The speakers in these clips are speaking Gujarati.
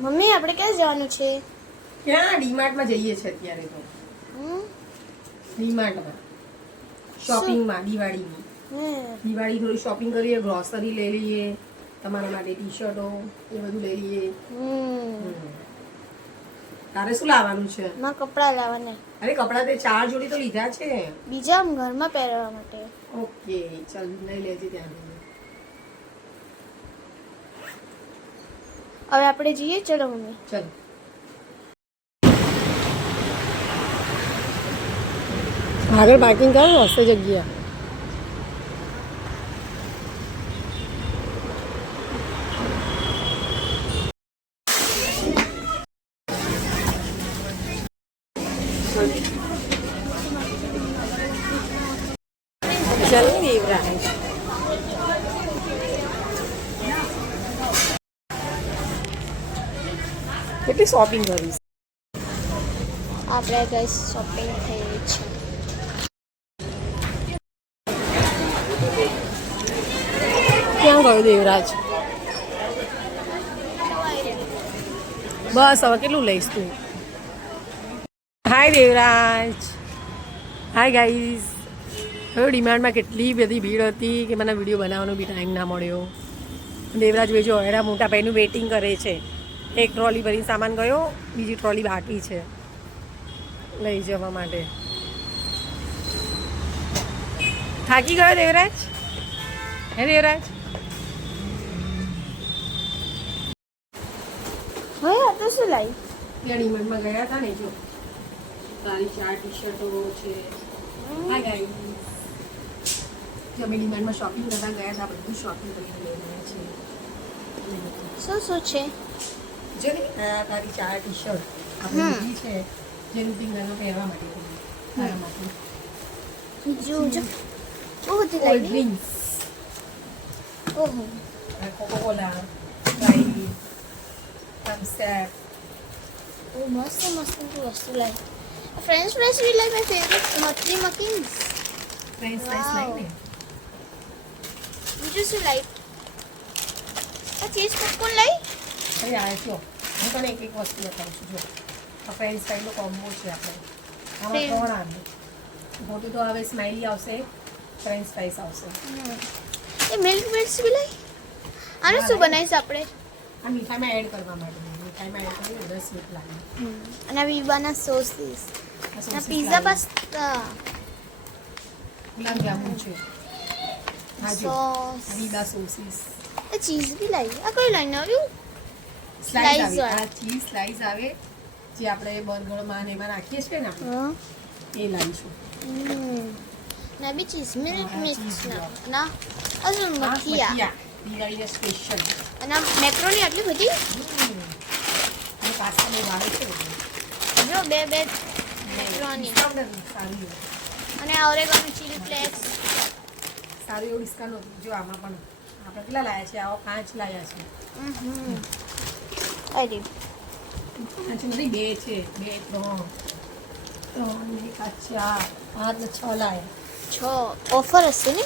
મમ્મી આપણે ક્યાં જવાનું છે? ક્યાં? ડીમાર્ટમાં જઈએ છે અત્યારે તો. ડીમાર્ટમાં શોપિંગમાં દિવાળીની. દિવાળી થોડી શોપિંગ કરીએ, ગ્રોસરી લઈ લઈએ, તમારા માટે ટી શર્ટો એ બધું લઈ લઈએ. તારે શું લાવવાનું છે? માં કપડાં લાવવાના. અરે કપડાં તે 4 જોડી તો લીધા છે. બીજા ઘરમાં પહેરવા માટે. ઓકે ચાલ લઈ લેજે ત્યાં. હવે આપણે જઈએ. ચલો મમ્મી. ચાલ. આગળ પાર્કિંગ કરો, હશે જગ્યા. ચાલ દેવરાજ. કેટલી શોપિંગ કરીશ? આપણે ગાઈસ શોપિંગ થઈ છે. ક્યાં ગયો દેવરાજ? બસ હવે કેટલું લઈશ તું? હાય દેવરાજ. Hi guys. હવે ડિમાન્ડમાં કેટલી બધી ભીડ હતી કે મને વિડીયો બનાવવાનો બી ટાઈમ ના મળ્યો. દેવરાજ વેજો એના મોટા ભાઈનું વેઇટિંગ કરે છે. એક ટ્રોલી ભરીને સામાન ગયો, બીજી ટ્રોલી બાકી છે લઈ જવા માટે. થાકી ગયો દેવરાજ? હે દેવરાજ? હવે આ તો શું લાવી? ત્યાં ડીમાર્ટમાં ગયા હતા ને, જો તારી 4 ટી શર્ટો છે. હા ગાઈસ, જો અમે ડીમાર્ટમાં શોપિંગ કરવા ગયા હતા, બધું શોપિંગ કરીને લઈ રહ્યા છે. શું છે? જો ને આ તારી 4 ટી શર્ટ આપણે લીધી છે, જે ઋતિકના પહેરવા માટે. તારા માટે જો જો બહુ બધી કોલ્ડ લાવી. ડ્રિંક્સ, ઓહો, કોકોકોલા, સ્પ્રાઇટ, થમ્સ અપ. ઓ મસ્ત મસ્ત વસ્તુ લાવી. ફ્રેન્ચ ફ્રાઈસ બી લાવી. માય ફેવરેટ મટલી મકીન્સ. ફ્રેન્ચ ફ્રાઈસ લાવીને. બીજું શું લાવી? આ ચીઝ પોપકોર્ન લાવી. અરે આ જો હું તને એક એક વસ્તુ બતાવું છું. જો આ ફ્રેન્ચ ફ્રાઈનો કોમ્બો છે આપણે. આમાં 3 આવે. મોટું તો હવે સ્માઇલી આવશે, ફ્રેન્ચ ફ્રાઈસ આવશે. એ મિલ્ક બિટ્સ બી લાવી. આનું શું બનાવીશ આપણે? આ મીઠાઈમાં એડ કરવા માટે. મીઠાઈમાં એડ કરીને 10 મિનિટ લાગે. અને આ વિવાના સોસીસ. આ આ પિઝા પાસ્તા. ગુલાબ જામુન છે. હા જો સોસ. વિલા સોસીસ. એ ચીઝ બી લાવી. આ કઈ લાઈને આવ્યું? સ્લાઈસ Slice આવે. વાળા. આ ચીઝ સ્લાઈસ આવે જે આપણે બર્ગરમાં ને એમાં નાખીએ છીએ ને આપણે, એ લાવીશું. ના બી ચીઝ મિલ્ક હા, મિક્સ cheese ના milk. ના હજુ આ મખિયા. મઠિયા, દિવાળીના સ્પેશિયલ. અને આ મેક્રોની આટલી બધી. અને પાસ્તા બહુ ભાવે છે. જો બે મેક્રોની. સારું અને આ ઓરેગાનો ચીલી ફ્લેક્સ. એવું ડિસ્કાઉન્ટ હતું. જો આમાં પણ આપણે કેટલા લાયા છે? આવો 5 લાયા છે. અરે 5 નથી, 2 છે. 2 3 ને 4 5 ને 6 લાયા. 6 ઓફર હશે ને.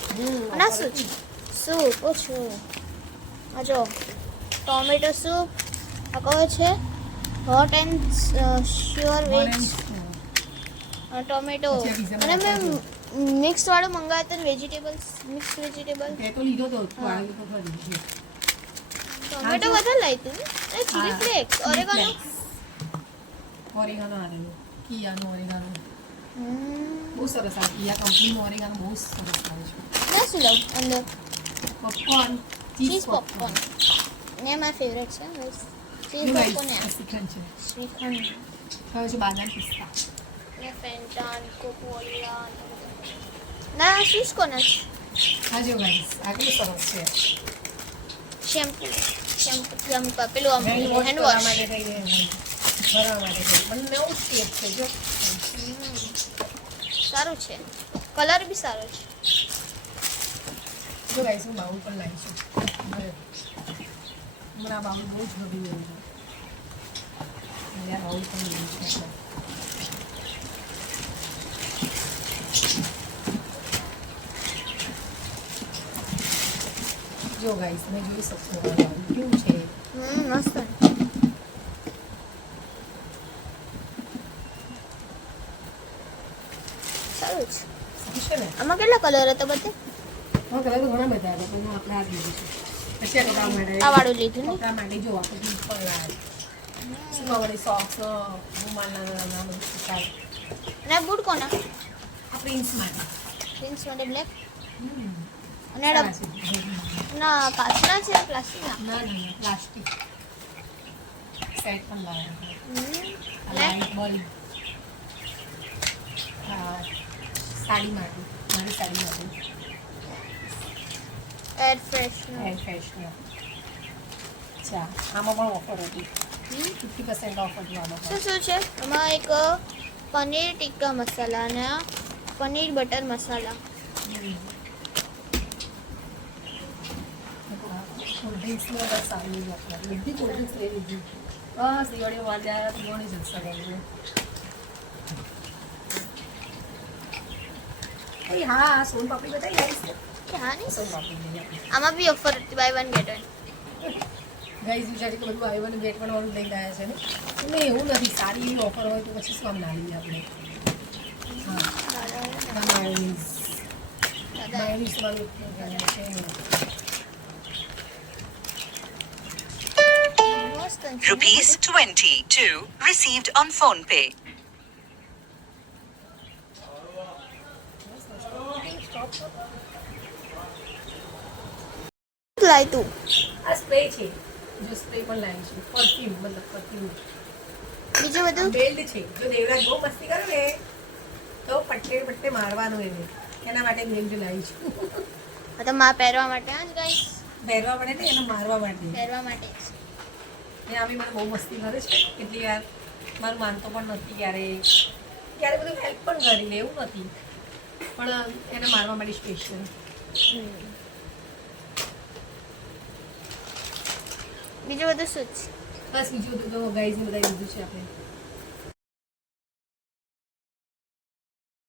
અને આ શું છે? સૂપ. ઓછું આ જો ટોમેટો સૂપ. આ કહો છે hot and sure veg tomato. અને મેં મિક્સ વાળો મંગાવ્યો હતો વેજીટેબલ્સ. મિક્સ વેજીટેબલ તે તો લીધો તો વાળો તો ખરી. ટોમેટો વધારે લાવી હતી ને. અને ચીલી ફ્લેક્સ ઓરેગાનો. ઓરેગાનો આવેલો, કિયાનો ઓરેગાનો. બહુ સરસ આવે. કિયા કંપનીનો ઓરેગાનો બહુ સરસ આવે છે. ના શું લાવું અંદર? Popcorn, cheese popcorn. ને મારા ફેવરેટ છે બસ ચીઝ પોપકોર્ન. શ્રીખંડ છે. શ્રીખંડ હવે છે બાદામ પિસ્તા. ને ફેન્ટા કોકોલા. ના શૂઝ કોના છે? હા જો ગાઈસ, આ કેટલું સરસ છે. શેમ્પુ પેલું આમ હેન્ડ કરવા વોશ. માટે થઈને ભરવા માટે થઈને. મને નવું સ્ટેપ છે જો. સારું છે. કલર બી સારો છે. જો ગાઈસ, હું બાઉલ પણ લાવીશું. મને આ બાઉલ બહુ જ ગમી ગયું છે. અને આ બાઉલ પણ લેવું છે આપણે. જો ગાઈસ, તમે જોઈ શકશો આ બાઉલ કેવું છે. મસ્ત. કેટલા કલર હતા બધે? હા કલર તો ઘણા બધા હતા પણ આપણે આ લીધું છે પછી આ કપડા માટે આ વાળું લીધું ને? કપડા માટે જો આપણે જીન્સ પણ લાવ્યા સુવા વાળી સોક્સ રૂમાલ નાના બધું ચાલે અને આ બૂટ કોના? આ પ્રિન્સ માટે જીન્સ માટે બ્લેક અને સારા છે. ના કાચના છે પ્લાસ્ટિકના? ના ના ના પ્લાસ્ટિક સેટ પણ લાવ્યા અને લાઈટ બલ્બ સાડી માટે મારી સાડી માટે એર ફ્રેશનર. એર ફ્રેશનર અચ્છા આમાં પણ ઓફર હતી 50% ઓફર હતી આમાં શું શું છે એમાં? એક પનીર ટિક્કા મસાલા અને આ પનીર બટર મસાલા. કોલ્ડ ડ્રિંક્સની અંદર સારી ઓફર બધી કોલ્ડ ડ્રિંક્સ લઈ લીધી બસ દિવાળીઓ વાંધ્યા પીવાની જલસા કરી હા સોન પાપડી બતાવી આવીશ કે હા નહીં? સોન પાપડી લઈ આપીશ આમાં બી ઓફર હતી buy one get one. Guys વિચારી કે બધું આવી અને ગેટ પણ વાળું લઈને આવ્યા છે ને એટલે એવું નથી સારી એવી ઓફર હોય તો પછી શું આમ ના લઈએ આપણે હા માયોનીઝ માયોનીઝ વાળું છે મસ્ત છે. ₹22 received on PhonePe. લાય તું. આ સ્પ્રે છે જો સ્પ્રે પણ લાવી છે પરફ્યુમ મતલબ પરફ્યુમ બીજું બધું બેલ્ટ છે જો દેવરાજ બહુ મસ્તી કરે ને તો પટ્ટે પટ્ટે મારવાનું એને એના માટે બેલ્ટ લાવી છું આ તો માં પહેરવા માટે હા ગાઈસ, પહેરવા માટે ને એને મારવા માટે પહેરવા માટે જ. એ આવી મને બહુ મસ્તી કરે છે કેટલી વાર મારું માનતો પણ નથી ક્યારે બધું હેલ્પ પણ કરી લે એવું નથી પણ એને મારવા માટે સ્પેશિયલ બીજું બધું શું છે? બસ બીજું બધું તો ગાઈઝને બતાવી દીધું છે આપણે